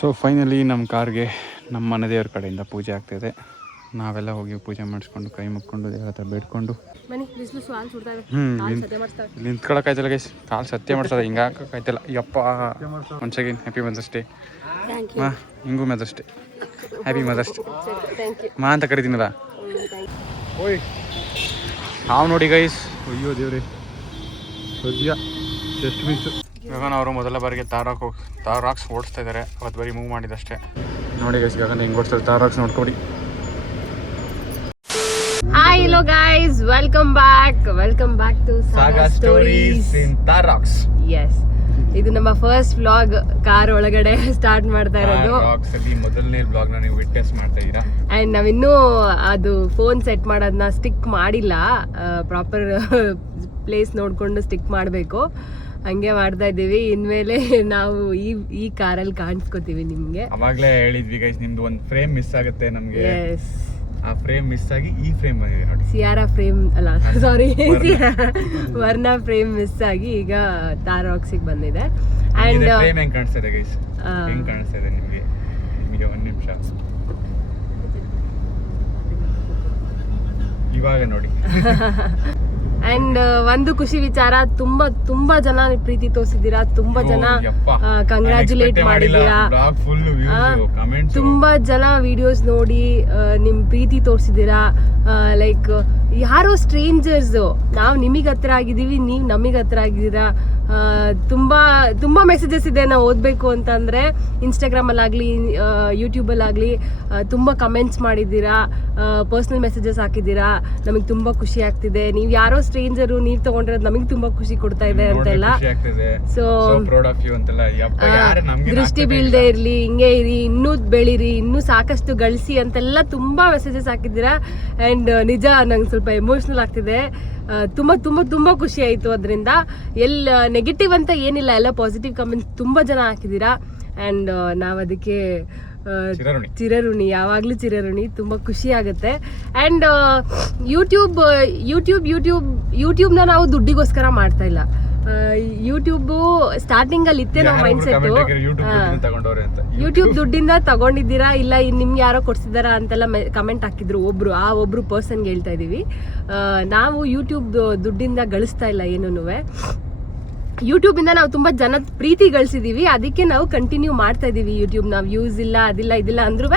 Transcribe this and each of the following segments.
So finally ನಮ್ಮ ಕಾರ್ಗೆ ನಮ್ಮ ಮನೆ ದೇವ್ರ ಕಡೆಯಿಂದ ಪೂಜೆ ಆಗ್ತಾಯಿದೆ. ನಾವೆಲ್ಲ ಹೋಗಿ ಪೂಜೆ ಮಾಡಿಸ್ಕೊಂಡು ಕೈ ಮುಕ್ಕೊಂಡು ದೇವ್ರ ಹತ್ರ ಬೇಡ್ಕೊಂಡು ನಿಂತ್ಕೊಳಕಾಯ್ತಲ್ಲ ಗೈಸ್, ಕಾಲು ಸತ್ಯ ಮಾಡ್ತದೆ, ಹಿಂಗೆ ಹಾಕೋಕ್ಕಾಯ್ತಲ್ಲ. ಯಪ್ಪ once again happy mother's day ಮಾ. ಹಿಂಗೂ mother's day, happy mother's day ಮಾ ಅಂತ ಕರಿತೀನಲ್ಲ. ಓಯ್ ನಾವು ನೋಡಿ ಗೈಸ್, ಅಯ್ಯೋ ದೇವ್ರಿ ಸದ್ಯ ಜಸ್ಟ್ ಮಿಸ್ಸು. ಗಗನ್ ಅವರು ಮೊದಲ ಬಾರಿಗೆ ತಾರಾಕ್ಸ್ ಓಡಿಸ್ತಾ ಇದ್ದಾರೆ. ಅವತ್ತು ಬರೀ ಮೂವ್ ಮಾಡಿದಷ್ಟೇ. ನೋಡಿ ಗೈಸ್ ಗಗನ್ ಹೆಂಗೆ ಓಡಿಸ್ತಾರೆ ತಾರಾಕ್ಸ್ ನೋಡ್ಕೊಡಿ. Hi hello guys, welcome back to saga stories in ತಾರಾಕ್ಸ್. ಎಸ್, ಇದು ನಮ್ಮ ಫಸ್ಟ್ ವ್ಲಾಗ್ ಕಾರ್ ಒಳಗಡೆ ಸ್ಟಾರ್ಟ್ ಮಾಡ್ತಾ ಇರೋದು. ಮೊದಲನೇ ವ್ಲಾಗ್ ನೀವು ವಿಟ್ನೆಸ್ ಮಾಡ್ತಾ ಇದ್ದೀರಾ. ಅಂಡ್ ನಾವಿನ್ನೂ ಅದು ಫೋನ್ ಸೆಟ್ ಮಾಡೋದನ್ನ ಸ್ಟಿಕ್ ಮಾಡಿಲ್ಲ. ಪ್ರಾಪರ್ ಪ್ಲೇಸ್ ನೋಡ್ಕೊಂಡು ಸ್ಟಿಕ್ ಮಾಡಬೇಕು. ಹಂಗೆ ಮಾಡ್ತಾ ಇದ್ದೀವಿ. ಇನ್ಮೇಲೆ ನಾವು ಈ ಕಾರಲ್ಲಿ ಕಾಣಿಸ್ಕೋತೀವಿ ನಿಮ್ಗೆ. ಅವಾಗಲೇ ಹೇಳಿದ್ವಿ ಗೈಸ್, ನಿಮ್ದು ಒಂದು ಫ್ರೇಮ್ ಮಿಸ್ ಆಗುತ್ತೆ ನಮ್ಗೆ. ಎಸ್, ಆ ಫ್ರೇಮ್ ಮಿಸ್ ಆಗಿ ಈ ಫ್ರೇಮ್ ಬಂದಿದೆ ನೋಡಿ. ಸಿಯಾರಾ ಫ್ರೇಮ್ ಅಲ್ಲ, ಸಾರಿ ವರ್ಣ ಫ್ರೇಮ್ ಮಿಸ್ ಆಗಿ ಈಗ ತಾರಾಕ್ಸಿಗೆ ಬಂದಿದೆ. ಅಂಡ್ ಫ್ರೇಮ್ ಹೆಂಗ್ ಕಾಣಿಸ್ತಾ ಇದೆ ಗೈಸ್, ಹೆಂಗ್ ಕಾಣಿಸ್ತಾ ಇದೆ ನಿಮಗೆ? ನಿಮಗೆ ಒಂದು ನಿಮಿಷ ಇವಾಗ ನೋಡಿ. ಅಂಡ್ ಒಂದು ಖುಷಿ ವಿಚಾರ, ತುಂಬಾ ಜನ ಪ್ರೀತಿ ತೋರಿಸಿದ್ದೀರಾ, ತುಂಬಾ ಜನ ಕಂಗ್ರಾಚುಲೇಟ್ ಮಾಡಿದ್ದೀರಾ, ತುಂಬಾ ಜನ ವಿಡಿಯೋಸ್ ನೋಡಿ ನಿಮ್ ಪ್ರೀತಿ ತೋರಿಸಿದ್ದೀರಾ. ಲೈಕ್ ಯಾರೋ ಸ್ಟ್ರೇಂಜರ್ಸ್, ನಾವು ನಿಮಗೆ ಹತ್ರ ಆಗಿದ್ದೀವಿ, ನೀವು ನಮಗೆ ಹತ್ರ ಆಗಿದ್ದೀರಾ. ತುಂಬಾ ಮೆಸೇಜಸ್ ಇದೆ ನಾವು ಓದಬೇಕು ಅಂತಂದ್ರೆ. ಇನ್ಸ್ಟಾಗ್ರಾಮಲ್ಲಾಗಲಿ ಯೂಟ್ಯೂಬಲ್ಲಾಗಲಿ ತುಂಬ ಕಮೆಂಟ್ಸ್ ಮಾಡಿದ್ದೀರಾ, ಪರ್ಸ್ನಲ್ ಮೆಸೇಜಸ್ ಹಾಕಿದ್ದೀರಾ. ನಮಗೆ ತುಂಬ ಖುಷಿ ಆಗ್ತಿದೆ. ನೀವು ಯಾರೋ ಸ್ಟ್ರೇಂಜರು, ನೀವು ತಗೊಂಡಿರೋದು ನಮಗೆ ತುಂಬ ಖುಷಿ ಕೊಡ್ತಾ ಇದೆ ಅಂತೆಲ್ಲ. ಸೊ ದೃಷ್ಟಿ ಬೀಳದೆ ಇರಲಿ, ಹಿಂಗೆ ಇರಿ, ಇನ್ನೂ ಬೆಳೀರಿ, ಇನ್ನೂ ಸಾಕಷ್ಟು ಗಳಿಸಿ ಅಂತೆಲ್ಲ ತುಂಬಾ ಮೆಸೇಜಸ್ ಹಾಕಿದ್ದೀರಾ. ಅಂಡ್ ನಿಜ ನಂಗೆ ಸ್ವಲ್ಪ ಎಮೋಷನಲ್ ಆಗ್ತಿದೆ. ತುಂಬಾ ಖುಷಿ ಆಯಿತು ಅದರಿಂದ. ನೆಗೆಟಿವ್ ಅಂತ ಏನಿಲ್ಲ, ಎಲ್ಲ ಪಾಸಿಟಿವ್ ಕಮೆಂಟ್ಸ್ ತುಂಬಾ ಜನ ಹಾಕಿದ್ದೀರಾ. ಅಂಡ್ ನಾವು ಅದಕ್ಕೆ ಚಿರಋಣಿ, ಯಾವಾಗ್ಲೂ ಚಿರಋಣಿ. ತುಂಬಾ ಖುಷಿ ಆಗುತ್ತೆ. ಅಂಡ್ ಯೂಟ್ಯೂಬ್ನ ನಾವು ದುಡ್ಡಿಗೋಸ್ಕರ ಮಾಡ್ತಾ ಇಲ್ಲ. ಯೂಟ್ಯೂಬ್ ಸ್ಟಾರ್ಟಿಂಗ್ ಅಲ್ಲಿ ಇತ್ತೆ ನಾವು ಮೈಂಡ್ ಸೆಟ್, ಯೂಟ್ಯೂಬ್ ದುಡ್ಡಿಂದ ತಗೊಂಡಿದ್ದೀರಾ ಇಲ್ಲ ನಿಮ್ಗೆ ಯಾರೋ ಕೊಡ್ಸಿದಾರಾ ಅಂತೆಲ್ಲ ಕಮೆಂಟ್ ಹಾಕಿದ್ರು ಒಬ್ರು ಪರ್ಸನ್ಗೆ ಹೇಳ್ತಾ ಇದೀವಿ. ನಾವು ಯೂಟ್ಯೂಬ್ ದುಡ್ಡಿಂದ ಗಳಿಸ್ತಾ ಇಲ್ಲ ಏನೂನುವೆ. ಯೂಟ್ಯೂಬ್ ಇಂದ ನಾವು ತುಂಬಾ ಜನ ಪ್ರೀತಿ ಗಳಿಸಿದೀವಿ, ಅದಕ್ಕೆ ನಾವು ಕಂಟಿನ್ಯೂ ಮಾಡ್ತಾ ಇದೀವಿ. ಯೂಟ್ಯೂಬ್ ನಾವು ವ್ಯೂಸ್ ಇಲ್ಲ ಇದಿಲ್ಲ ಅಂದ್ರೂ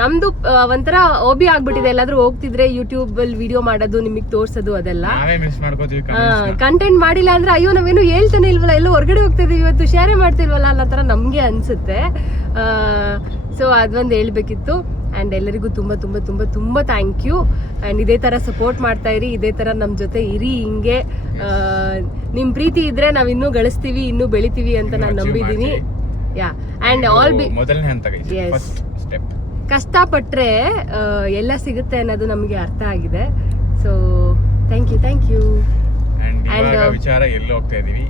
ನಮ್ದು ಒಂಥರ ಹಾಬಿ ಆಗ್ಬಿಟ್ಟಿದೆ. ಎಲ್ಲಾದ್ರೂ ಹೋಗ್ತಿದ್ರೆ ಯೂಟ್ಯೂಬ್ ಅಲ್ಲಿ ವಿಡಿಯೋ ಮಾಡೋದು, ನಿಮಗೆ ತೋರ್ಸೋದು, ಅದೆಲ್ಲ ಕಂಟೆಂಟ್ ಮಾಡಿಲ್ಲ ಅಂದ್ರೆ ಅಯ್ಯೋ ನಾವೇನು ಹೇಳ್ತಾನೆ ಇಲ್ವಲ್ಲ, ಎಲ್ಲೋ ಹೊರಗಡೆ ಹೋಗ್ತಾ ಇದೀವಿ, ಇವತ್ತು ಶೇರ್ ಮಾಡ್ತಿಲ್ವಲ್ಲ ಅನ್ನೋ ತರ ನಮ್ಗೆ ಅನ್ಸುತ್ತೆ. ಸೊ ಅದೊಂದು ಹೇಳ್ಬೇಕಿತ್ತು. ಆ್ಯಂಡ್ ಎಲ್ಲರಿಗೂ ತುಂಬ ಥ್ಯಾಂಕ್ ಯು. ಆ್ಯಂಡ್ ಇದೇ ಥರ ಸಪೋರ್ಟ್ ಮಾಡ್ತಾ ಇರಿ, ಇದೇ ಥರ ನಮ್ಮ ಜೊತೆ ಇರಿ. ಹಿಂಗೆ ನಿಮ್ಮ ಪ್ರೀತಿ ಇದ್ರೆ ನಾವು ಇನ್ನೂ ಗಳಿಸ್ತೀವಿ, ಇನ್ನೂ ಬೆಳಿತೀವಿ ಅಂತ ನಾನು ನಂಬಿದ್ದೀನಿ. ಆ್ಯಂಡ್ ಆಲ್ ಮೊದಲನೇ ಹಂತ, ಕಷ್ಟಪಟ್ಟರೆ ಎಲ್ಲ ಸಿಗುತ್ತೆ ಅನ್ನೋದು ನಮಗೆ ಅರ್ಥ ಆಗಿದೆ. So thank you. ಆ್ಯಂಡ್ ವಿಚಾರ ಎಲ್ಲಿ ಹೋಗ್ತಾ ಇದೀವಿ,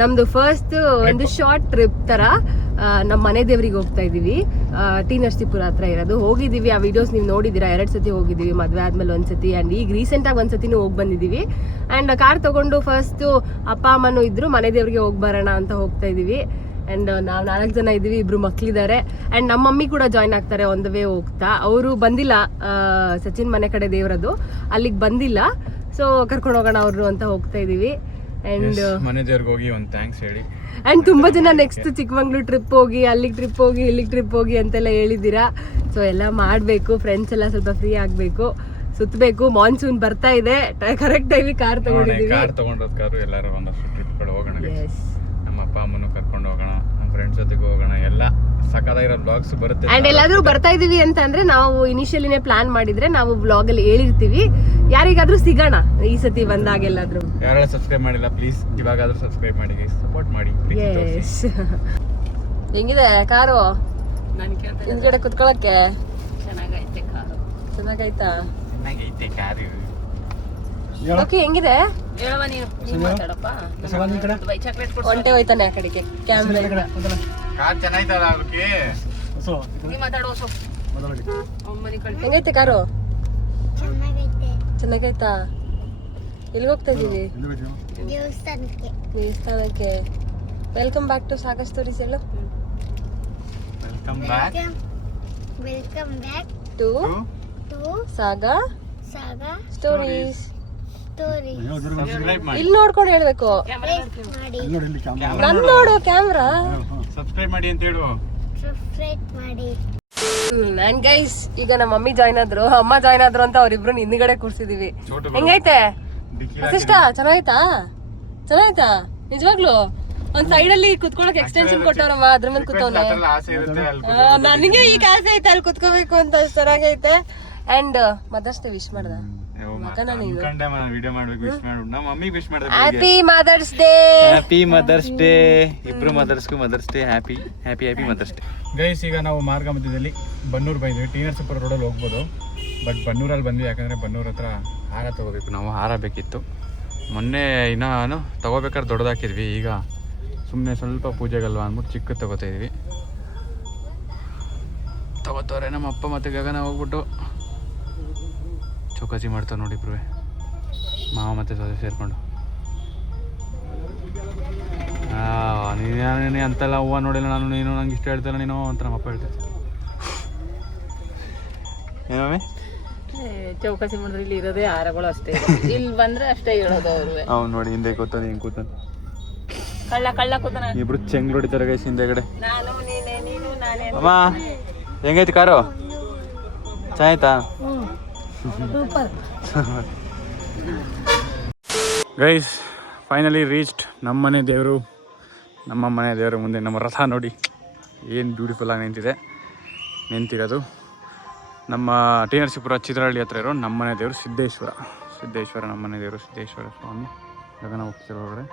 ನಮ್ದು ಫಸ್ಟ್ ಒಂದು ಶಾರ್ಟ್ ಟ್ರಿಪ್ ತರ ನಮ್ಮ ಮನೆ ದೇವ್ರಿಗೆ ಹೋಗ್ತಾ ಇದೀವಿ. ಟಿ ನರಸೀಪುರ ಹತ್ರ ಇರೋದು. ಹೋಗಿದೀವಿ, ಆ ವಿಡಿಯೋಸ್ ನೀವು ನೋಡಿದೀರಾ. 2 ಸತಿ ಹೋಗಿದೀವಿ, ಮದ್ವೆ ಆದ್ಮೇಲೆ 1 ಸತಿ, ಅಂಡ್ ಈಗ ರೀಸೆಂಟ್ ಆಗಿ 1 ಸತಿನೂ ಹೋಗಿ ಬಂದಿದೀವಿ. ಅಂಡ್ ಕಾರ್ ತಗೊಂಡು ಫಸ್ಟ್ ಅಪ್ಪ ಅಮ್ಮನೂ ಇದ್ರು, ಮನೆ ದೇವ್ರಿಗೆ ಹೋಗಿ ಬರೋಣ ಅಂತ ಹೋಗ್ತಾ ಇದೀವಿ. ಅಂಡ್ ನಾವು 4 ಜನ ಇದೀವಿ, 2 ಮಕ್ಳಿದ್ದಾರೆ. ಅಂಡ್ ನಮ್ಮ ಮಮ್ಮಿ ಕೂಡ ಜಾಯ್ನ್ ಆಗ್ತಾರೆ ಆನ್ ದ ವೇ ಹೋಗ್ತಾ. ಅವರು ಬಂದಿಲ್ಲ, ಸಚಿನ್ ಮನೆ ಕಡೆ ದೇವ್ರದು, ಅಲ್ಲಿಗೆ ಬಂದಿಲ್ಲ. ಸೊ ಕರ್ಕೊಂಡು ಹೋಗೋಣ ಅವರು ಅಂತ ಹೋಗ್ತಾ ಇದೀವಿ. ಅಂಡ್ ಮನೆ ದೇವ್ರಿಗೆ ಹೋಗಿ ಒಂದು ಥ್ಯಾಂಕ್ಸ್ ಹೇಳಿ. ಅಂಡ್ ತುಂಬಾ ಜನ ನೆಕ್ಸ್ಟ್ ಚಿಕ್ಕಮಂಗ್ಳೂರು ಟ್ರಿಪ್ ಹೋಗಿ, ಅಲ್ಲಿಗೆ ಟ್ರಿಪ್ ಹೋಗಿ, ಇಲ್ಲಿಗೆ ಟ್ರಿಪ್ ಹೋಗಿ ಅಂತೆಲ್ಲ ಹೇಳಿದ್ದೀರಾ. ಸೊ ಎಲ್ಲ ಮಾಡಬೇಕು, ಫ್ರೆಂಡ್ಸ್ ಎಲ್ಲ ಸ್ವಲ್ಪ ಫ್ರೀ ಆಗಬೇಕು, ಸುತ್ತಬೇಕು. ಮಾನ್ಸೂನ್ ಬರ್ತಾ ಇದೆ, ಕರೆಕ್ಟ್ ಟೈಮಿಗೆ ಕಾರ್ ತಗೊಂಡಿದ್ದೀವಿ. ಎಲ್ಲರೂ ಒಂದಷ್ಟು ಟ್ರಿಪ್ಗಳು ಹೋಗೋಣ. ನಮ್ಮ ಅಪ್ಪ ಅಮ್ಮನೂ ಕರ್ಕೊಂಡು ಹೋಗೋಣ, ನಮ್ಮ ಫ್ರೆಂಡ್ಸ್ ಜೊತೆಗೆ ಹೋಗೋಣ. ಎಲ್ಲ ಸಕ್ಕತ್ತಾಗಿರೋ ಬ್ಲಾಗ್ಸ್ ಬರುತ್ತೆ. ಅಂಡ್ ಎಲ್ಲಾದ್ರೂ ಬರ್ತಾ ಇದೀವಿ ಅಂತ ಅಂದ್ರೆ ನಾವು ಇನಿಷಿಯಲಿನೇ ಪ್ಲಾನ್ ಮಾಡಿದ್ರೆ ನಾವು ಬ್ಲಾಗ್ ಅಲ್ಲಿ ಹೇಳಿರ್ತೀವಿ. ಯಾರಿಗಾದ್ರೂ ಸಿಗೋಣ ಈ ಸತಿ ಬಂದಾಗ. ಎಲ್ಲಾದ್ರೂ ಯಾರೆಲ್ಲ ಸಬ್ಸ್ಕ್ರೈಬ್ ಮಾಡಿಲ್ಲ ಪ್ಲೀಸ್ ಇವಾಗಾದ್ರೂ ಸಬ್ಸ್ಕ್ರೈಬ್ ಮಾಡಿ, ಸಪೋರ್ಟ್ ಮಾಡಿ. ಹೆಂಗಿದೆ ಕಾರು? ಹಿಂದ್ಗಡೆ ಕುತ್ಕೊಳಕ್ಕೆ ಚೆನ್ನಾಗೈತೆ ಕಾರು. ಚೆನ್ನಾಗೈತೆ ಕಾರು. ಓಕೆ, ಹೆಂಗಿದೆ ಒಂಟೆ ಹೋಯ್ತಾನೆ ಆ ಕಡೆಗೆ ಕ್ಯಾಮ್ರಾ. ಹೆಂಗೈತೆ ಕಾರು? ಚೆನ್ನಾಗೈತಾ? ಎಲ್ಲಿ ಹೋಗ್ತಾ ಇದೀವಿ? ದೇವಸ್ಥಾನಕ್ಕೆ. Welcome back to saga stories. ಹೇಳು. Welcome back Welcome back to to saga Saga stories. Story. Subscribe ಮಾಡಿ ಇಲ್ಲಿ ನೋಡ್ಕೊಂಡು ಹೇಳ್ಬೇಕು. ಮಾಡಿ ನನ್ ನೋಡು ಕ್ಯಾಮ್ರಾ. ಸಬ್ಸ್ಕ್ರೈಬ್ ಮಾಡಿ ಅಂತ ಹೇಳು. subscribe ಮಾಡಿ. ನಾನ್ ಗೈಸ್ ಈಗ ನಮ್ಮ ಮಮ್ಮಿ ಜಾಯ್ನ್ ಆದ್ರು, ಅಮ್ಮ ಜಾಯ್ನ್ ಆದ್ರು ಅಂತ ಅವ್ರಿಬ್ರು ಹಿಂದ್ಗಡೆ ಕೂರ್ಸಿದೀವಿ. ಹೆಂಗೈತೆ ವಸಿಷ್ಠ? ಚೆನ್ನಾಯ್ತಾ? ಚೆನ್ನಾಯ್ತಾ ನಿಜವಾಗ್ಲು? ಒಂದ್ ಸೈಡ್ ಅಲ್ಲಿ ಕುತ್ಕೊಳಕ್ ಎಕ್ಸ್ಟೆನ್ಷನ್ ಕೊಟ್ಟವ್ರಮ್ಮ, ಅದ್ರ ಮೇಲೆ ಕೂತವ್ನೆ. ಆಸೆ ಇರುತ್ತೆ ಅಲ್ಲಿ ನನಗೆ ಈಗ ಆಸೆ ಐತೆ ಅಲ್ಲಿ ಕುತ್ಕೋಬೇಕು ಅಂತ, ಅಷ್ಟ್ ಚೆನ್ನಾಗೈತೆ. ಅಂಡ್ ಮದರ್ಸ್ ಡೇ ವಿಶ್ ಮಾಡ್ದ ವಿಡಿಯೋ ಮಾಡ್ಬೇಕು. ವಿಶ್ ಮಾಡು. ನಮ್ಮ ಮಮ್ಮಿಗೆ ವಿಶ್ ಮಾಡ್ದೆ. Happy mother's day. Happy mother's day. ಇಬ್ರು ಮದರ್ಸ್ಗೂ mother's day. Happy happy happy mother's day. Guys ಈಗ ನಾವು ಮಾರ್ಗ ಮಧ್ಯದಲ್ಲಿ ಬನ್ನೂರು ಬಂದ್ವಿ. ಟಿ ನರಸೀಪುರ ರೋಡಲ್ಲಿ ಹೋಗ್ಬೋದು, ಬಟ್ ಬನ್ನೂರಲ್ಲಿ ಬಂದ್ವಿ ಯಾಕಂದರೆ ಬನ್ನೂರ ಹತ್ರ ಹಾರ ತೊಗೋಬೇಕು. ನಾವು ಹಾರ ಬೇಕಿತ್ತು. ಮೊನ್ನೆ ಇನ್ನೂ ತೊಗೋಬೇಕಾದ್ರೆ ದೊಡ್ಡದಾಕಿದ್ವಿ, ಈಗ ಸುಮ್ಮನೆ ಸ್ವಲ್ಪ ಪೂಜೆಗಲ್ವಾ ಅಂದ್ಬಿಟ್ಟು ಚಿಕ್ಕದು ತೊಗೋತಾ ಇದ್ವಿ. ತೊಗೋತವ್ರೆ ನಮ್ಮ ಅಪ್ಪ ಮತ್ತು ಗಗನ ಹೋಗ್ಬಿಟ್ಟು ಚೌಕಾಸಿ ಮಾಡ್ತಾವೆ ನೋಡಿ ಇಬ್ರು, ಮಾವ ಮತ್ತು ಸೊಸೆ ಸೇರಿಕೊಂಡು. ನೀನೇ ಅಂತೆಲ್ಲ ಹೂವು ನೋಡಿಲ್ಲ ನಾನು, ನೀನು ನಂಗೆ ಇಷ್ಟ ಹೇಳ್ತಾರ ನೀನು ಅಂತ ನಮ್ಮಪ್ಪ ಹೇಳ್ತಾರೆ. ಏನಮ್ಮೆ ಚೌಕಾಸಿ ಮಾಡಿದ್ರೆ ಇಲ್ಲಿ ಇರೋದೇ ಹಾರಗಳು ಅಷ್ಟೇ, ಇಲ್ಲಿ ಬಂದ್ರೆ ಅಷ್ಟೇ ಹೇಳೋದು ಅವ್ರು. ಅವ್ನು ನೋಡಿ ಹಿಂದೆ ಕೂತಾನೆ, ಹಿಂಗೆ ಕೂತಾನೆ, ಕಳ್ಳ ಕಳ್ಳ ಕೂತಾನೆ. ಇಬ್ರು ಚೆಂಗ್ ಹೊಡಿತಾರೆ ಗೈಸ್ ಹಿಂದೆಗಡೆ. ನಾನು ನೀನೇ, ನೀನು ನಾನೇ. ಅಮ್ಮ ಹೆಂಗೈತಿ ಕಾರು? ಚೆನ್ನಾಯ್ತಾ? ಗೈಸ್ ಫೈನಲಿ ರೀಚ್ಡ್ ನಮ್ಮ ಮನೆ ದೇವರು. ನಮ್ಮ ಮನೆ ದೇವರು ಮುಂದೆ ನಮ್ಮ ರಥ ನೋಡಿ ಏನು ಬ್ಯೂಟಿಫುಲ್ಲಾಗಿ ನಿಂತಿದೆ. ನಿಂತಿರೋದು ನಮ್ಮ ಟಿ ನರಸೀಪುರ ಚಿತ್ರಹಳ್ಳಿ ಹತ್ರ ಇರೋ ನಮ್ಮ ಮನೆ ದೇವರು ಸಿದ್ದೇಶ್ವರ. ನಮ್ಮ ಮನೆ ದೇವರು ಸಿದ್ದೇಶ್ವರ ಸ್ವಾಮಿ. ಗಗನ ಹೋಗ್ತಿರೋ ಒಳಗಡೆ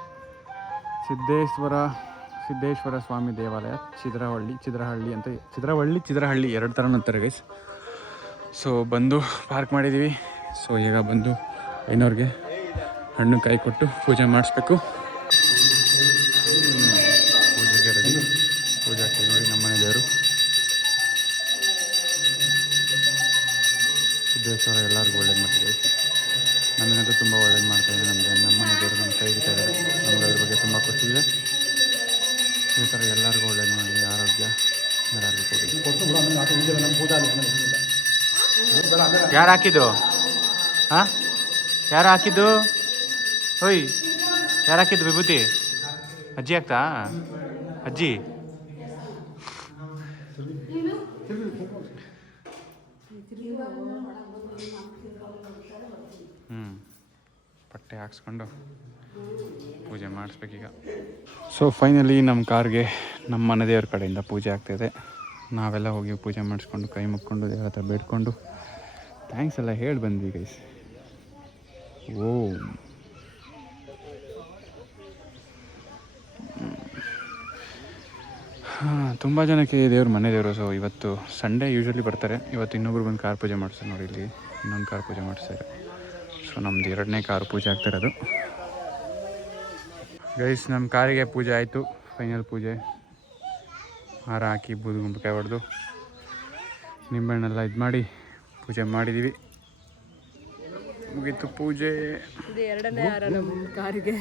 ಸಿದ್ದೇಶ್ವರ ಸ್ವಾಮಿ ದೇವಾಲಯ ಚಿತ್ರಹಳ್ಳಿ ಅಂತ, ಚಿತ್ರಹಳ್ಳಿ ಎರಡು ಥರ ಅಂತಾರೆ ಗೈಸ್. ಸೊ ಬಂದು ಪಾರ್ಕ್ ಮಾಡಿದ್ದೀವಿ. ಸೊ ಈಗ ಬಂದು ಐನೋರ್ಗೆ ಹಣ್ಣು ಕಾಯಿ ಕೊಟ್ಟು ಪೂಜೆ ಮಾಡಿಸ್ಬೇಕು. ಪೂಜೆಗೆ ರೆಡಿ. ಪೂಜೆ ಆಗ್ತದೆ ನೋಡಿ ನಮ್ಮ ಮನೆ ದೇವರು ಸಿದ್ದೇಶ್ವರ. ಎಲ್ಲರಿಗೂ ಒಳ್ಳೇದು ಮಾಡ್ತಿದೆ. ನನಗಂತೂ ತುಂಬ ಒಳ್ಳೇದು ಮಾಡ್ತಾಯಿದೆ. ನಮ್ಮ ಮನೆ ದೇವರು ನಮ್ಮ ಕೈ ಹಿಡಿತಾ ಇದ್ದಾರೆ. ನಮ್ಗೆ ಅದ್ರ ಬಗ್ಗೆ ತುಂಬ ಖುಷಿ ಇದೆ. ಈ ಥರ ಎಲ್ಲರಿಗೂ ಒಳ್ಳೇದು ಮಾಡಿ, ಆರೋಗ್ಯ ಎಲ್ಲರಿಗೂ ಕೊಡಿ. ಯಾರು ಹಾಕಿದ್ದು? ಹಾಂ ಯಾರು ಹಾಕಿದ್ದು? ಓಯ್ ಯಾರು ಹಾಕಿದ್ದು ವಿಭೂತಿ? ಅಜ್ಜಿ ಆಗ್ತಾ? ಅಜ್ಜಿ ಪಟ್ಟೆ ಹಾಕ್ಸ್ಕೊಂಡು ಪೂಜೆ ಮಾಡಿಸ್ಬೇಕೀಗ. ಸೊ ಫೈನಲಿ ನಮ್ಮ ಕಾರ್ಗೆ ನಮ್ಮ ಮನೆ ದೇವ್ರ ಕಡೆಯಿಂದ ಪೂಜೆ ಆಗ್ತಾಯಿದೆ. ನಾವೆಲ್ಲ ಹೋಗಿ ಪೂಜೆ ಮಾಡಿಸ್ಕೊಂಡು ಕೈ ಮುಕ್ಕೊಂಡು ದೇವ್ರ ಹತ್ರ ಬೇಡ್ಕೊಂಡು ಥ್ಯಾಂಕ್ಸ್ ಎಲ್ಲ ಹೇಳಿ ಬಂದ್ವಿ ಗೈಸ್. ತುಂಬ ಜನಕ್ಕೆ ದೇವ್ರ ಮನೆ ದೇವರು. ಸೊ ಇವತ್ತು ಸಂಡೇ ಯೂಶ್ವಲಿ ಬರ್ತಾರೆ. ಇವತ್ತು ಇನ್ನೊಬ್ರು ಬಂದು ಕಾರ್ ಪೂಜೆ ಮಾಡಿಸ್ತಾರೆ ನೋಡಿ, ಇಲ್ಲಿ ಇನ್ನೊಂದು ಕಾರ್ ಪೂಜೆ ಮಾಡಿಸ್ತಾರೆ. ಸೊ ನಮ್ಮದು 2ನೇ ಕಾರು ಪೂಜೆ ಆಗ್ತಿರೋದು ಗೈಸ್. ನಮ್ಮ ಕಾರಿಗೆ ಪೂಜೆ ಆಯಿತು, ಫೈನಲ್ ಪೂಜೆ. ಹಾರ ಹಾಕಿ ಬೂದುಗುಂಬಕಾಯಿ ಹೊಡೆದು ನಿಂಬೆಹಣ್ಣೆಲ್ಲ ಇದು ಮಾಡಿ ಪೂಜೆ ಮಾಡಿದ್ದೀವಿ. ಮುಗೀತು ಪೂಜೆ. 2ನೇ ಹಾರ ನಮ್ಮ ಕಾರಿಗೆ.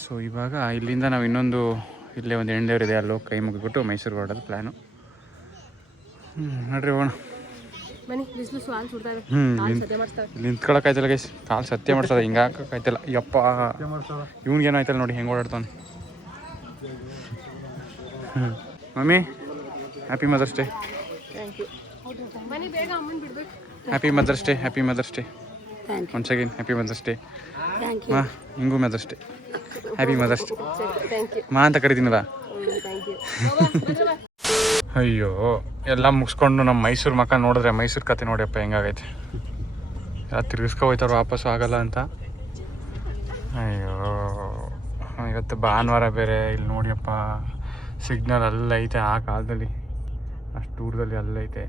ಸೊ ಇವಾಗ ಇಲ್ಲಿಂದ ನಾವು ಇನ್ನೊಂದು ಇಲ್ಲೇ ಒಂದು ಹೆಣ್ದೇವ್ರಿದೆ, ಅಲ್ಲೋಗಿ ಕೈ ಮುಗಿಬಿಟ್ಟು ಮೈಸೂರಿಗೆ ಹೊರಡೋದು ಪ್ಲ್ಯಾನು. ನೋಡ್ರಿ ಹೋಗೋಣ. ನಿಂತ್ಕೊಳಕಾಯ್ತಲ್ಲ ಗೈಸ್, ಕಾಲು ಸತ್ಯ ಮಾಡ್ಸದ ಹಿಂಗೆ ಹಾಕಕ್ಕಾಯ್ತಲ್ಲ. ಯಪ್ಪ ಇವ್ನಿಗೇನೋ ಆಯ್ತಲ್ಲ ನೋಡಿ ಹೆಂಗೆ ಓಡಾಡ್ತಾನೆ. Mummy happy mother's day. Happy mother's day. Happy mother's day. Once again happy mother's day. ಮಾ ಹಿಂಗೂ mother's day. Happy mother's day ಮಾ ಅಂತ ಕರಿತೀನಲ್ಲ. ಅಯ್ಯೋ ಎಲ್ಲ ಮುಗಿಸ್ಕೊಂಡು ನಮ್ಮ ಮೈಸೂರು ಮಕ್ಕ ನೋಡಿದ್ರೆ ಮೈಸೂರು ಕತೆ ನೋಡಿಯಪ್ಪ ಹೆಂಗಾಗೈತೆ. ಎಲ್ಲ ತಿರ್ಗಿಸ್ಕೊ ಹೋಯ್ತಾರೋ ವಾಪಸ್ಸು ಆಗಲ್ಲ ಅಂತ. ಅಯ್ಯೋ ಇವತ್ತು ಭಾನುವಾರ ಬೇರೆ. ಇಲ್ಲಿ ನೋಡಿಯಪ್ಪ ಸಿಗ್ನಲ್ ಅಲ್ಲೈತೆ, ಆ ಕಾಲದಲ್ಲಿ ಅಷ್ಟು ದೂರದಲ್ಲಿ ಅಲ್ಲೈತೆ.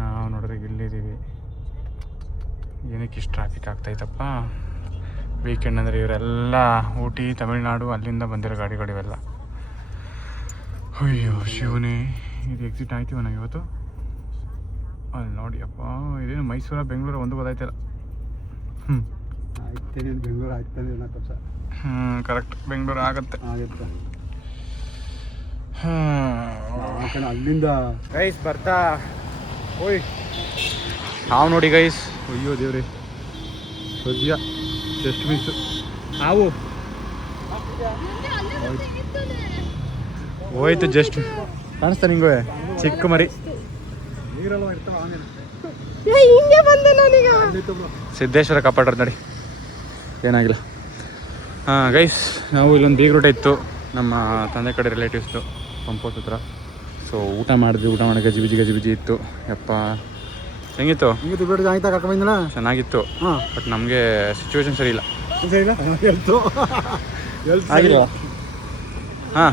ನಾವು ನೋಡಿದ್ರೆ ಇಲ್ಲಿದ್ದೀವಿ. ಏನಕ್ಕೆ ಇಷ್ಟು ಟ್ರಾಫಿಕ್ ಆಗ್ತಾಯಿತ್ತಪ್ಪ. ವೀಕೆಂಡ್ ಅಂದರೆ ಇವರೆಲ್ಲ ಊಟಿ ತಮಿಳ್ನಾಡು ಅಲ್ಲಿಂದ ಬಂದಿರೋ ಗಾಡಿಗಳಿವೆಲ್ಲ. ಅಯ್ಯೋ ಶಿವನೇ, ಇದು ಎಕ್ಸಿಟ್ ಆಯ್ತೀವ ನಾವು ಇವತ್ತು. ಅಲ್ಲಿ ನೋಡಿಯಪ್ಪ, ಇದೇನು ಮೈಸೂರ ಬೆಂಗಳೂರು ಒಂದು ಗೊತ್ತಾಯ್ತಿಲ್ಲ. ಬೆಂಗಳೂರು ಆಯ್ತಾನೆ ಕರೆಕ್ಟ್ ಬೆಂಗಳೂರು ಆಗುತ್ತೆ. ಅಲ್ಲಿಂದ ಗೈಸ್ ಬರ್ತಾ ಓಯ್ ಹಾವು ನೋಡಿ ಗೈಸ್. ಅಯ್ಯೋ ದೇವ್ರಿ ಸದ್ಯ ಜಸ್ಟ್ ಮಿಸ್ ಹಾವು ಹೋಯ್ತು. ಜಸ್ಟ್ ಕಾಣಿಸ್ತಾ ನಿಂಗೆ ಚಿಕ್ಕ ಮರಿ. ಸಿದ್ದೇಶ್ವರ ಕಾಪಾಡ್ರ ನೋಡಿ, ಏನಾಗಿಲ್ಲ. ಹಾಂ ಗೈಸ್, ನಾವು ಇಲ್ಲೊಂದು ಬೀಗ್ರೂಟ ಇತ್ತು ನಮ್ಮ ತಂದೆ ಕಡೆ ರಿಲೇಟಿವ್ಸ್ದು ಪಂಪೋಸ್ ಹತ್ರ. ಸೊ ಊಟ ಮಾಡಿದ್ವಿ. ಊಟ ಮಾಡಿ ಗಜಿ ಬಿಜಿ ಇತ್ತು. ಯಪ್ಪ ಹೆಂಗಿತ್ತು? ಚೆನ್ನಾಗಿತ್ತು. ಬಟ್ ನಮಗೆ ಸಿಚುವೇಶನ್ ಸರಿ ಇಲ್ಲ. ಆಗಿಲ್ಲ. ಹಾಂ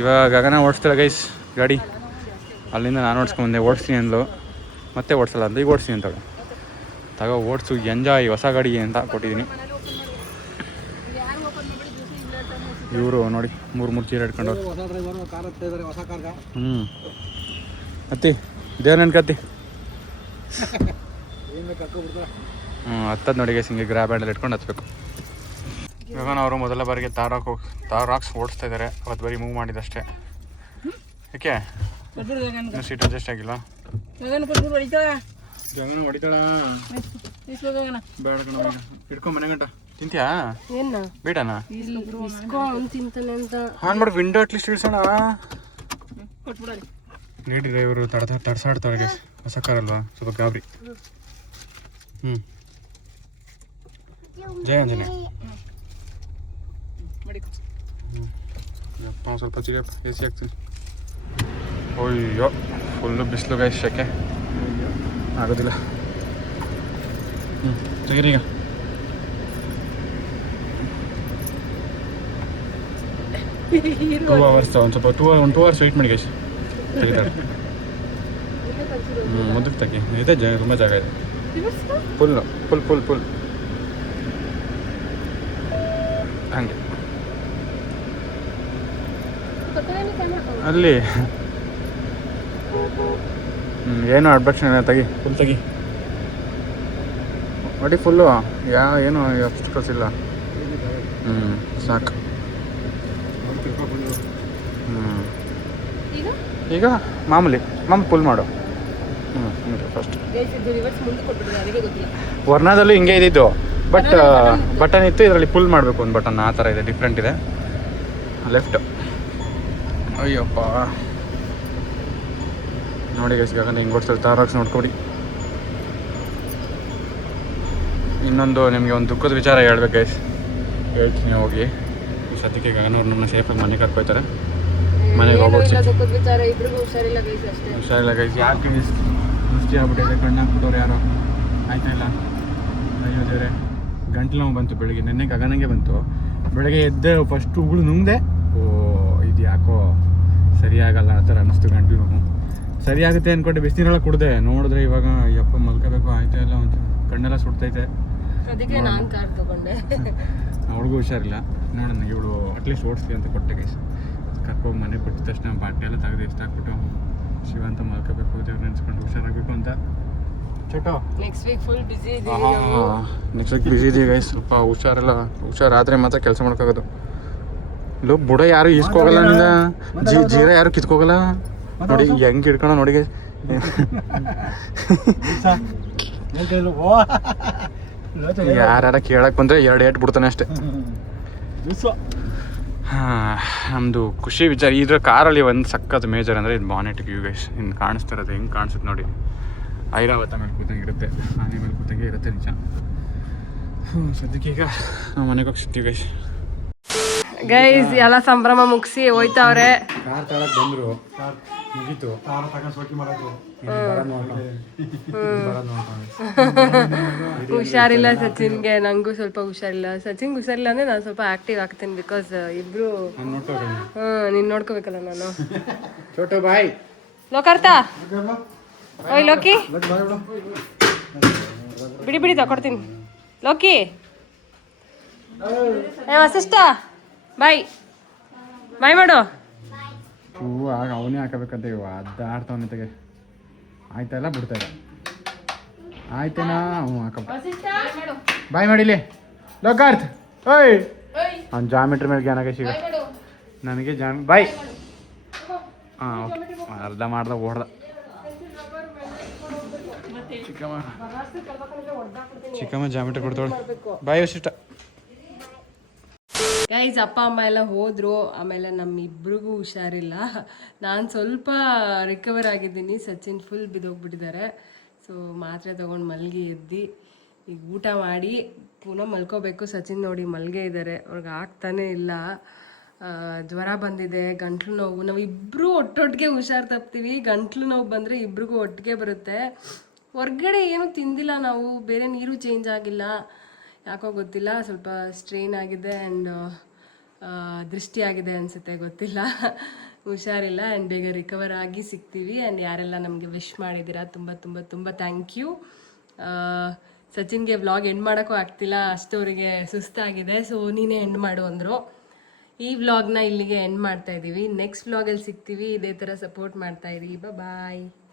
ಇವಾಗ ಗಗನ ಓಡಿಸ್ತಾಳೆ ಗೈಸ್ ಗಾಡಿ. ಅಲ್ಲಿಂದ ನಾನು ಓಡಿಸ್ಕೊಂಬಂದೆ. ಓಡಿಸ್ತೀನಿ ಅಂದ್ಲು, ಮತ್ತೆ ಓಡಿಸಲ್ಲ ಅಂತ ಈಗ ಓಡಿಸ್ತೀನಿ ಅಂತೇಳಿ ತಗೋ ಓಡಿಸು ಎಂಜಾಯ್ ಹೊಸ ಗಾಡಿ ಅಂತ ಕೊಟ್ಟಿದ್ದೀನಿ. ಇವರು ನೋಡಿ ಮೂರು ಚೀರ ಇಟ್ಕೊಂಡು ಅತ್ತಿ ದೇವ್ರ ನೆನ್ಕತ್ತಿ ಹತ್ತದ್ ನೋಡಿ ಗೈಸ್. ಹಿಂಗೆ ಗ್ರ್ಯಾಬ್ ಹ್ಯಾಂಡಲ್ಲಿ ಇಟ್ಕೊಂಡು ಹತ್ಬೇಕು. ಇವಾಗ ಅವರು ಮೊದಲ ಬಾರಿಗೆ ತಾರ್ ರಾಕ್ಸ್ ಓಡಿಸ್ತಾ ಇದ್ದಾರೆ. ಅವತ್ತು ಬರೀ ಮೂವ್ ಮಾಡಿದಷ್ಟೇ. ಯಾಕೆ ಸೀಟ್ ಅಡ್ಜಸ್ಟ್ ಆಗಿಲ್ವಾ? ಗಂಗನ ಹೊಡಿತಾಳ ಬೇಡ ಕಣ. ಇಟ್ಕೊಂಡ್ ಮನೆ ಗಂಟ ತಿಂತೀಯಾ? ಬೇಡನಾ? ಹಾನ್ ಮಾಡಿ ವಿಂಡೋ ಅಟ್ಲೀಸ್ಟ್ ಇಳಿಸೋಣ. ನೀಡಿ ಡ್ರೈವರು ತಡ್ಸಾಡ್ತಾಳೆ ಗೈಸ್. ಹೊಸ ಕಾರ್ ಅಲ್ವಾ, ಸ್ವಲ್ಪ ಗಾಬರಿ. ಜಯ ಆಂಜನೇಯ. ಸ್ವಲ್ಪ ಚಿಗಪ್ಪ ಎ ಸಿ ಹಾಕ್ತೀನಿ. ಅಯ್ಯೋ ಫುಲ್ಲು ಬಿಸಿಲು ಗೈಸ್, ಶೆಕೆ ಆಗೋದಿಲ್ಲ. ತೆಗೀರಿ ಈಗ. ಟೂ ಅವರ್ಸ್ ಒಂದು ಸ್ವಲ್ಪ ಟೂ ಅವರ್ಸ್ ವೆಯ್ಟ್ ಮಾಡಿ ಗೈಸ್. ತೆಗಿತಾರೆ. ಮುಂದಕ್ಕೆ ತೆಗಿ. ಇದೆ ತುಂಬ ಜಾಗ ಇದೆ. ಫುಲ್ ಹಂಗೆ ಅಲ್ಲಿ ಏನು ಅಡ್ಬಕ್ಷನ್ ತೆಗಿ. ಫುಲ್ ತೆಗಿ ನೋಡಿ. ಫುಲ್ಲು ಏನು ಅಬ್ಸ್ಟಿಕಲ್ಸ್ ಇಲ್ಲ. ಸಾಕು. ಈಗ ಮಾಮೂಲಿ ಫುಲ್ ಮಾಡು. ಫಸ್ಟ್ ವರ್ಣದಲ್ಲೂ ಹಿಂಗೆ ಇದ್ದಿದ್ದು, ಬಟ್ ಬಟನ್ ಇತ್ತು. ಇದರಲ್ಲಿ ಫುಲ್ ಮಾಡಬೇಕು ಒಂದು ಬಟನ್. ಆ ಥರ ಇದೆ, ಡಿಫ್ರೆಂಟ್ ಇದೆ. ಲೆಫ್ಟ್. ಅಯ್ಯಪ್ಪ ನೋಡಿ ಗೈಸ್, ಗಗನ ಹಿಂಗೆ ಓಡಿಸ್ತಾರೆ. ತಾರಾಕ್ಸ್ ನೋಡ್ಕೊಡಿ. ಇನ್ನೊಂದು ನಿಮಗೆ ಒಂದು ದುಃಖದ ವಿಚಾರ ಹೇಳ್ಬೇಕು ಗೈಸ್, ಹೇಳ್ತೀನಿ ಹೋಗಿ. ಈ ಸದ್ಯಕ್ಕೆ ಗಗನವ್ರು ನನ್ನ ಸೇಫಾಗಿ ಮನೆಗೆ ಕರ್ಕೊಯ್ತಾರೆ. ಮನೆಗೆ ಹೋಗ್ಬಿಟ್ಟು ಹುಷಾರಿಲ್ಲ ಗೈಸ್. ಯಾಕೆ ದೃಷ್ಟಿ ಆಗ್ಬಿಟ್ಟಿದೆ, ಕಣ್ಣಾಕ್ಬಿಟ್ಟವ್ರು ಯಾರೋ. ಆಯ್ತಾ ಇಲ್ಲ. ಅಯ್ಯೋ ದೇವ್ರೆ, ಗಂಟ್ಲು ನೋವು ಬಂತು ಬೆಳಿಗ್ಗೆ. ನೆನ್ನೆ ಗಗನಂಗೆ ಬಂತು. ಬೆಳಗ್ಗೆ ಎದ್ದೆ ಫಸ್ಟ್ ಉಗುಳು ನುಂಗ್ದೆ. ಓ ಇದು ಯಾಕೋ ಸರಿಯಾಗಲ್ಲ ಆ ಥರ ಅನ್ನಿಸ್ತು. ಗಂಟ್ಲು ನೋವು ಸರಿಯಾಗುತ್ತೆ ಅಂದ್ಕೊಂಡೆ ಬಿಸಿನೀರೆಲ್ಲ ಕುಡ್ದೆ. ನೋಡಿದ್ರೆ ಇವಾಗ ಯಪ್ಪ ಮಲ್ಕೋಬೇಕು ಆಯ್ತಾ ಇಲ್ಲ ಅಂತ ಕಣ್ಣೆಲ್ಲ ಸುಡ್ತೈತೆ. ಅವ್ಳಿಗೂ ಹುಷಾರಿಲ್ಲ. ನೋಡೋಣ, ಇವಳು ಅಟ್ಲೀಸ್ಟ್ ಓಡಿಸ್ಲಿ ಅಂತ ಕೊಟ್ಟೆ ಗೈಸ್. ಕರ್ಕೋಗಿ ಮನೆ ಬಿಟ್ಟ ತಕ್ಷಣ ಬಟ್ಟೆ ಎಲ್ಲ ತೆಗೆದು ಎಷ್ಟಾಕ್ಬಿಟ್ಟು ಶಿವ ಅಂತ ಮಲ್ಕೋಬೇಕು, ದೇವ್ರು ನೆನೆಸ್ಕೊಂಡು ಹುಷಾರಾಗಬೇಕು ಅಂತ. ಚೋಟೋ ನೆಕ್ಸ್ಟ್ ವೀಕ್ ಬಿಸಿ ಇದೀವಿ ಗೈಸ್. ಸ್ವಲ್ಪ ಹುಷಾರಾದರೆ ಮಾತ್ರ ಕೆಲಸ ಮಾಡ್ಕೋಗೋದು. ಇಲ್ಲೋ ಬುಡ ಯಾರು ಈಸ್ಕೋಗಲ್ಲ, ನಿಂದ ಜೀರ ಯಾರು ಕಿತ್ಕೋಗಲ್ಲ. ನೋಡಿ ಹೆಂಗೆ ಹಿಡ್ಕೊಳ ನೋಡಿ ಗೈಸ್. ಯಾರ ಕೇಳಕ್ಕೆ ಬಂದರೆ 2 ಏಟ್ ಬಿಡ್ತಾನೆ ಅಷ್ಟೇ. ನಮ್ಮದು ಖುಷಿ ವಿಚಾರ. ಇದ್ರ ಕಾರಲ್ಲಿ ಒಂದು ಸಕ್ಕತ್ ಮೇಜರ್ ಅಂದರೆ ಇದು ಬಾನೆಟ್ ವ್ಯೂ ಗೈಸ್. ಇನ್ನು ಕಾಣಿಸ್ತಾ ಇರೋದು ಹೆಂಗೆ ಕಾಣಿಸುತ್ತೆ ನೋಡಿ. ಐರಾವತ ಮೇಲೆ ಕೂತಂಗೆ ಇರುತ್ತೆ, ಆನೆ ಮೇಲೆ ಕೂತಂಗೆ ಇರುತ್ತೆ ನಿಜ. ಸದ್ಯಕ್ಕೆ ಈಗ ನಾವು ಮನೆಗೆ ಹೋಗಿ ಸಿಗ್ತೀವಿ ಗೈಸ್. ಗೈಸ್ ಎಲ್ಲ ಸಂಭ್ರಮ ಮುಗಿಸಿ ಹೋಯ್ತಾವ್ರೆ. ಕಾರ್ ತಗೊಳಕ್ ಬಂದರು, ಮುಗೀತು. ಹುಷಾರಿಲ್ಲ ಸಚಿನ್ಗೆ, ನಂಗೂ ಸ್ವಲ್ಪ ಹುಷಾರಿಲ್ಲ. ಸಚಿನ್ಗೆ ಹುಷಾರಿಲ್ಲ ಅಂದರೆ ನಾನು ಸ್ವಲ್ಪ ಆಕ್ಟಿವ್ ಆಗ್ತೀನಿ. ಬಿಕಾಸ್ ಇಬ್ರು ನೀನು ನೋಡ್ಕೋಬೇಕಲ್ಲ ನಾನು. ಚೋಟು ಬಾಯ್ ಲೋಕಾರ್ಥ ಓಯ್ ಲೋಕಿ, ಬಿಡಿ ತಗೊಡ್ತೀನಿ. ಲೋಕಿ ವಸಿಷ್ಠ ಬಾಯ್ ಮಾಡು. ಹೂವು ಆಗ ಅವನೇ ಹಾಕಬೇಕಂತ ಇವ ಅದ್ದಾಡ್ತಾವನೆ ತೆಗೆ. ಆಯ್ತಲ್ಲ ಬಿಡ್ತಾ ಇಲ್ಲ. ಆಯ್ತೇನಾ? ಹ್ಞೂ ಹಾಕ ಬಾಯ್ ಮಾಡಿಲಿ ಲೋಕಾರ್ಥ. ಓಯ್ ಅವ್ನು ಜಾಮಿಟ್ರಿ ಮೇಲೆ ಜ್ಞಾನ ಕೈಸಿಗ ನನಗೆ ಬಾಯ್ ಹಾಂ ಓಕೆ ಅರ್ಧ ಮಾಡ್ದ ಓಡ್ದ ಚಿಕ್ಕಮ್ಮ ಜಾಮಿಟ್ರಿ ಕೊಡ್ತಾಳೆ ಬಾಯ್ ವಶಿಷ್ಟ. ಗೈಸ್ ಅಪ್ಪ ಅಮ್ಮ ಎಲ್ಲ ಹೋದ್ರು. ಆಮೇಲೆ ನಮ್ಮಿಬ್ರಿಗೂ ಹುಷಾರಿಲ್ಲ. ನಾನು ಸ್ವಲ್ಪ ರಿಕವರ್ ಆಗಿದ್ದೀನಿ. ಸಚಿನ್ ಫುಲ್ ಬಿದ್ದೋಗ್ಬಿಟ್ಟಿದ್ದಾರೆ. ಸೊ ಮಾತ್ರೆ ತೊಗೊಂಡು ಮಲ್ಗಿ ಎದ್ದು ಈಗ ಊಟ ಮಾಡಿ ಪುನಃ ಮಲ್ಕೋಬೇಕು. ಸಚಿನ್ ನೋಡಿ ಮಲ್ಗೆ ಇದ್ದಾರೆ, ಅವ್ರಿಗೆ ಆಗ್ತಾನೇ ಇಲ್ಲ. ಜ್ವರ ಬಂದಿದೆ, ಗಂಟ್ಲು ನೋವು. ನಾವಿಬ್ಬರು ಒಟ್ಟೊಟ್ಟಿಗೆ ಹುಷಾರು ತಪ್ತೀವಿ. ಗಂಟ್ಲು ನೋವು ಬಂದರೆ ಇಬ್ರಿಗೂ ಒಟ್ಟಿಗೆ ಬರುತ್ತೆ. ಹೊರ್ಗಡೆ ಏನೂ ತಿಂದಿಲ್ಲ ನಾವು, ಬೇರೆ ನೀರು ಚೇಂಜ್ ಆಗಿಲ್ಲ, ಯಾಕೋ ಗೊತ್ತಿಲ್ಲ. ಸ್ವಲ್ಪ ಸ್ಟ್ರೈನ್ ಆಗಿದೆ ಆ್ಯಂಡ್ ದೃಷ್ಟಿ ಆಗಿದೆ ಅನಿಸುತ್ತೆ, ಗೊತ್ತಿಲ್ಲ. ಹುಷಾರಿಲ್ಲ ಆ್ಯಂಡ್ ಬೇಗ ರಿಕವರ್ ಆಗಿ ಸಿಗ್ತೀವಿ. ಆ್ಯಂಡ್ ಯಾರೆಲ್ಲ ನಮಗೆ ವಿಶ್ ಮಾಡಿದ್ದೀರಾ ತುಂಬ ತುಂಬ ತುಂಬ ಥ್ಯಾಂಕ್ ಯು. ಸಚಿನ್ಗೆ ವ್ಲಾಗ್ ಎಂಡ್ ಮಾಡೋಕ್ಕೂ ಆಗ್ತಿಲ್ಲ, ಅಷ್ಟವರಿಗೆ ಸುಸ್ತಾಗಿದೆ. ಸೊ ನೀನೇ ಎಂಡ್ ಮಾಡು ಅಂದರು. ಈ ವ್ಲಾಗ್ನ ಇಲ್ಲಿಗೆ ಎಂಡ್ ಮಾಡ್ತಾ ಇದ್ದೀವಿ. ನೆಕ್ಸ್ಟ್ ವ್ಲಾಗಲ್ಲಿ ಸಿಗ್ತೀವಿ. ಇದೇ ಥರ ಸಪೋರ್ಟ್ ಮಾಡ್ತಾಯಿರಿ. ಬಾಯ್.